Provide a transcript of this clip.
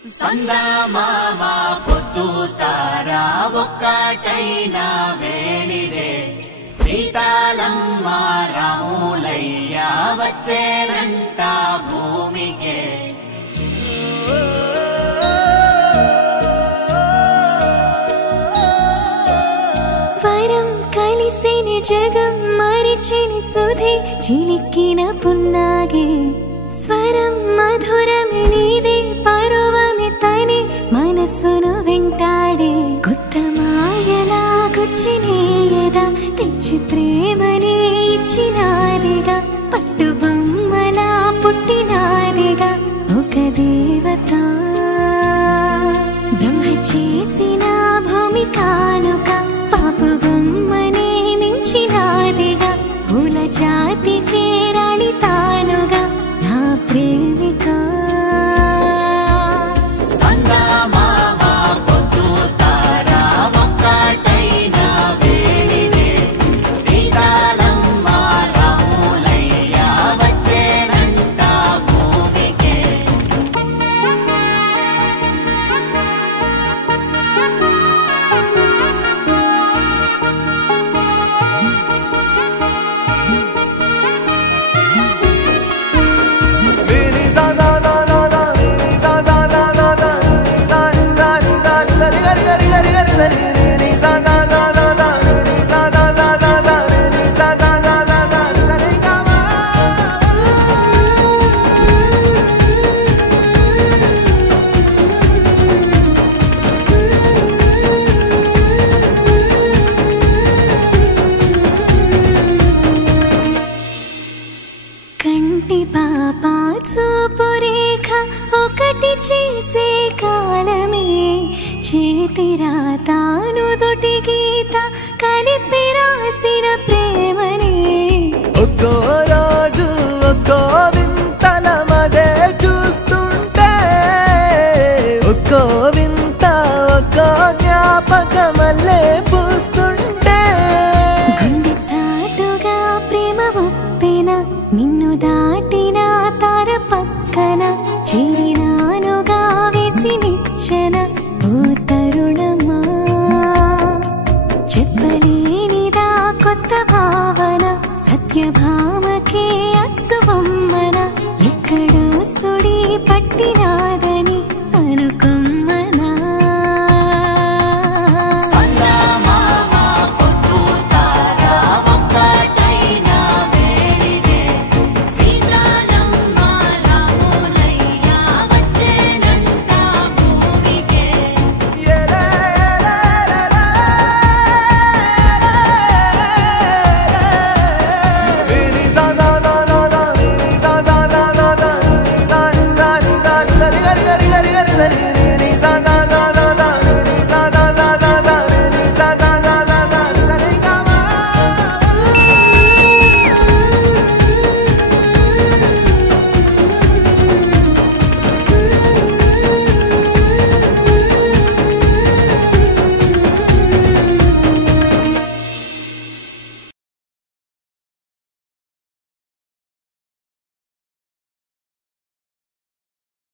సందమామ పొద్దు తారా ఒక్కటైన వేళిదే సీతాలమ్మ రాములయ్య వచ్చేనంట భూమికే వరం కలిసిన జగం మరిచిన సుధే చిలికిన పున్నాగే స్వరం మధురమే నీదే పరువమే తనే మనసును వెంటాడే కొత్త మాయలా గుచ్చినేయదా తెచ్చి ప్రేమనే ఇచ్చినాదిగా పట్టు బొమ్మలా పుట్టినాదిగా ఒక దేవత బ్రహ్మ చేసిన భూమి కానుక పాపు బొమ్మనే మించినాదిగా పూల జాతికే రాణి తానుగా నా ప్రేమిక సందమామ పొద్దు తారా ఒక్కటైన వేళిదే సీతాలమ్మ రాములయ్య వచ్చేనంట భూమికే కంటి పాపా చూపు రేఖ ఒకటి చేసే కాలమే చేతి రాతాను దొటి గీత కలిపి రాసిన ప్రేమనే ఒక్కో రోజు ఒక్కో వింతల మదే చూస్తుంటే ఒక్కో వింత ఒక్కో జ్ఞాపకమల్లే పూస్తుంటే గుండె చాటుగా ప్రేమ ఒప్పెన నిన్ను దాటిన తార పక్కన చేరినానుగా వేసి నిచ్చెన ఓ తరుణమా చెప్పలేనిదా కొత్త భావన సత్యభామకే అచ్చుబొమ్మన ఎక్కడో సుడి పట్టినాదని అనుకొమ్మనా సందమామ పొద్దు తారా ఒక్కటైన వేళిదే సీతాలమ్మ రాములయ్య వచ్చేనంట భూమికే గరి గరి